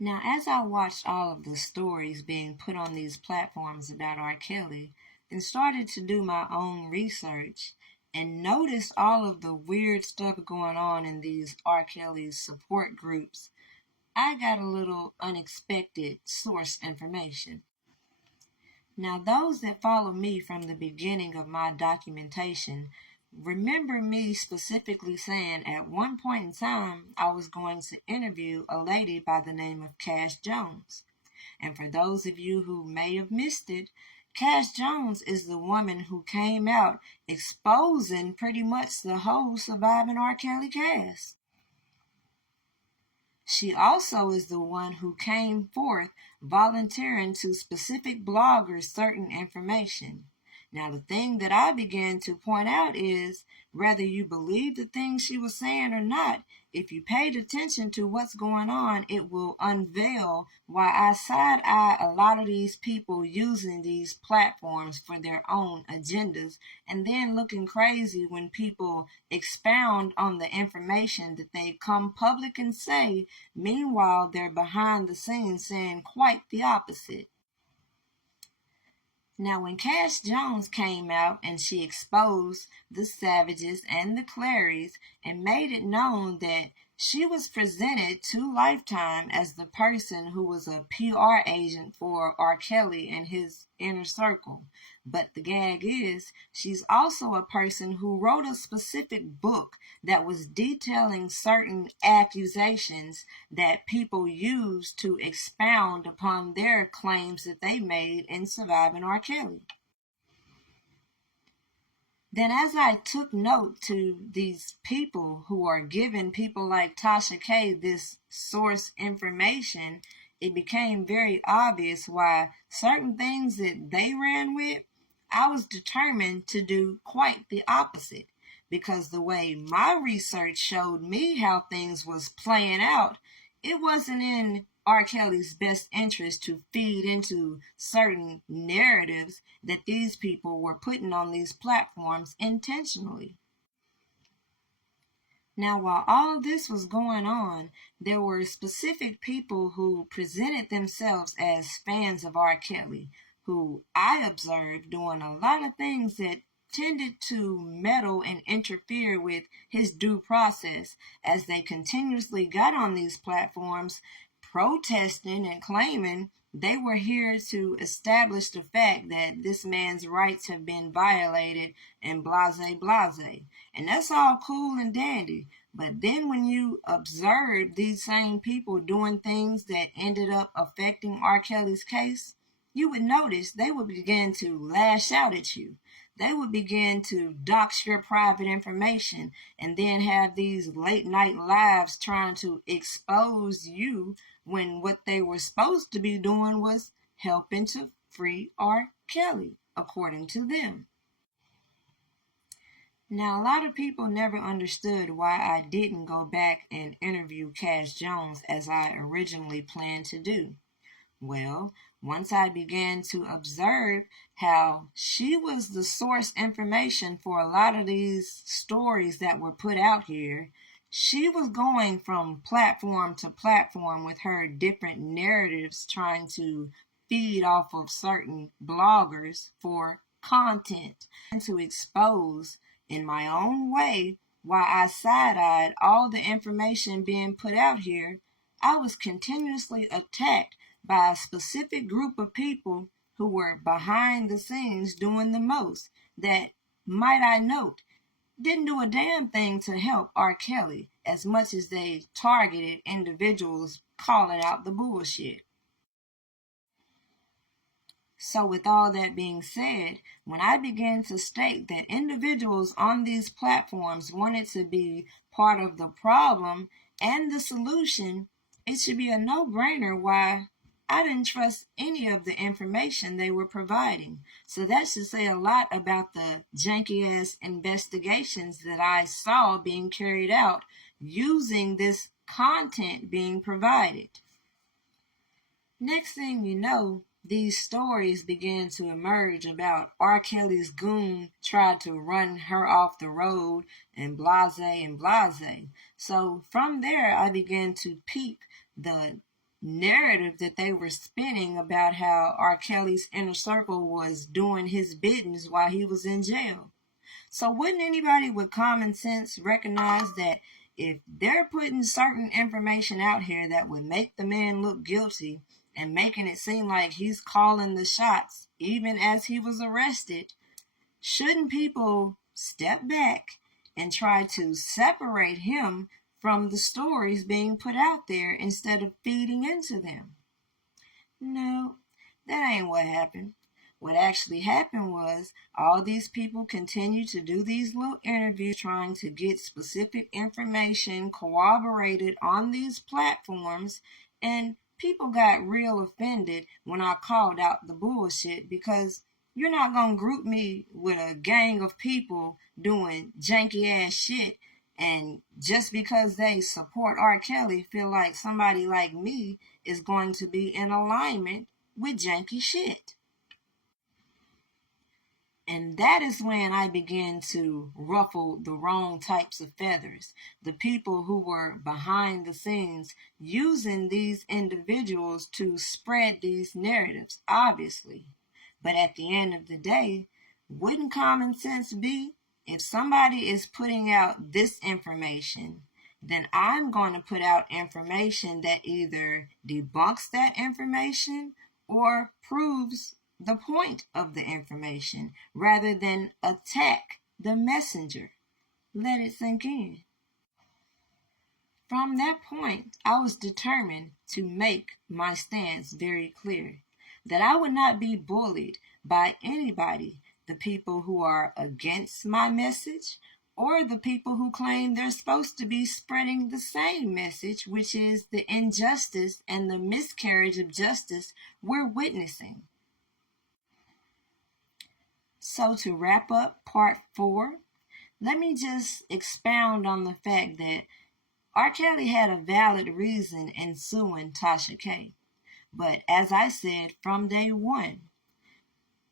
Now, as I watched all of the stories being put on these platforms about R. Kelly, and started to do my own research, and noticed all of the weird stuff going on in these R. Kelly support groups, I got a little unexpected source information. Now, those that follow me from the beginning of my documentation remember me specifically saying at one point in time I was going to interview a lady by the name of Kash Jones. And for those of you who may have missed it, Kash Jones is the woman who came out exposing pretty much the whole surviving R. Kelly cast. She also is the one who came forth volunteering to specific bloggers certain information. Now, the thing that I began to point out is whether you believe the things she was saying or not, if you paid attention to what's going on, it will unveil why I side eye a lot of these people using these platforms for their own agendas and then looking crazy when people expound on the information that they come public and say. Meanwhile, they're behind the scenes saying quite the opposite. Now, when Kash Jones came out and she exposed the Savages and the Clarys and made it known that she was presented to Lifetime as the person who was a PR agent for R. Kelly and his inner circle. But the gag is, she's also a person who wrote a specific book that was detailing certain accusations that people used to expound upon their claims that they made in surviving R. Kelly. Then, as I took note to these people who are giving people like Tasha K this source information, it became very obvious why certain things that they ran with, I was determined to do quite the opposite. Because the way my research showed me how things was playing out, it wasn't in R. Kelly's best interest to feed into certain narratives that these people were putting on these platforms intentionally. Now, while all this was going on, there were specific people who presented themselves as fans of R. Kelly, who I observed doing a lot of things that tended to meddle and interfere with his due process as they continuously got on these platforms protesting and claiming they were here to establish the fact that this man's rights have been violated and blase blase. And that's all cool and dandy. But then when you observe these same people doing things that ended up affecting R. Kelly's case, you would notice they would begin to lash out at you. They would begin to dox your private information and then have these late night lives trying to expose you when what they were supposed to be doing was helping to free R. Kelly, according to them. Now, a lot of people never understood why I didn't go back and interview Kash Jones as I originally planned to do. Well, once I began to observe how she was the source information for a lot of these stories that were put out here, she was going from platform to platform with her different narratives trying to feed off of certain bloggers for content and to expose in my own way why I side-eyed all the information being put out here. I was continuously attacked by a specific group of people who were behind the scenes doing the most that, might I note, didn't do a damn thing to help R. Kelly as much as they targeted individuals calling out the bullshit. So with all that being said, when I began to state that individuals on these platforms wanted to be part of the problem and the solution, it should be a no-brainer why I didn't trust any of the information they were providing. So that should say a lot about the janky-ass investigations that I saw being carried out using this content being provided. Next thing you know, these stories began to emerge about R. Kelly's goon tried to run her off the road and blase and blase. So from there, I began to peep the narrative that they were spinning about how R. Kelly's inner circle was doing his biddings while he was in jail. So wouldn't anybody with common sense recognize that if they're putting certain information out here that would make the man look guilty and making it seem like he's calling the shots even as he was arrested, shouldn't people step back and try to separate him from the stories being put out there instead of feeding into them? No, that ain't what happened. What actually happened was all these people continued to do these little interviews trying to get specific information corroborated on these platforms, and people got real offended when I called out the bullshit, because you're not going to group me with a gang of people doing janky ass shit, and just because they support R. Kelly feel like somebody like me is going to be in alignment with janky shit. And that is when I began to ruffle the wrong types of feathers. The people who were behind the scenes using these individuals to spread these narratives, obviously. But at the end of the day, wouldn't common sense be, if somebody is putting out this information, then I'm going to put out information that either debunks that information or proves the point of the information, rather than attack the messenger. Let it sink in. From that point, I was determined to make my stance very clear, that I would not be bullied by anybody, the people who are against my message or the people who claim they're supposed to be spreading the same message, which is the injustice and the miscarriage of justice we're witnessing. So to wrap up part 4, let me just expound on the fact that R. Kelly had a valid reason in suing Tasha K. But as I said from day one,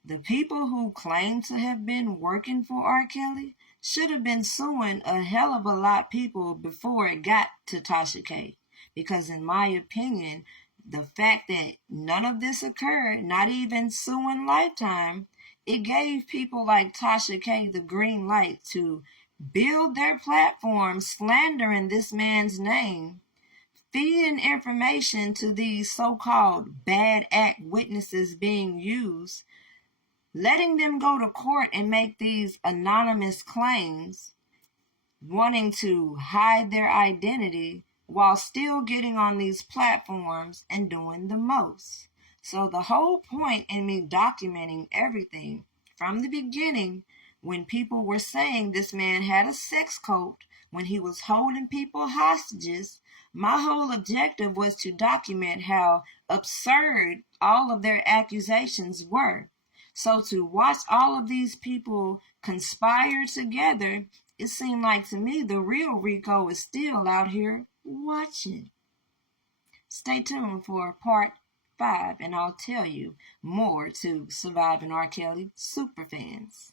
the people who claim to have been working for R. Kelly should have been suing a hell of a lot of people before it got to Tasha K. Because in my opinion, the fact that none of this occurred, not even suing Lifetime, it gave people like Tasha K the green light to build their platform slandering this man's name, feeding information to these so-called bad act witnesses being used, letting them go to court and make these anonymous claims, wanting to hide their identity while still getting on these platforms and doing the most. So the whole point in me documenting everything from the beginning, when people were saying this man had a sex cult, when he was holding people hostages, my whole objective was to document how absurd all of their accusations were. So to watch all of these people conspire together, it seemed like to me the real Rico is still out here watching. Stay tuned for part 5, and I'll tell you more to Surviving R. Kelly Superfans.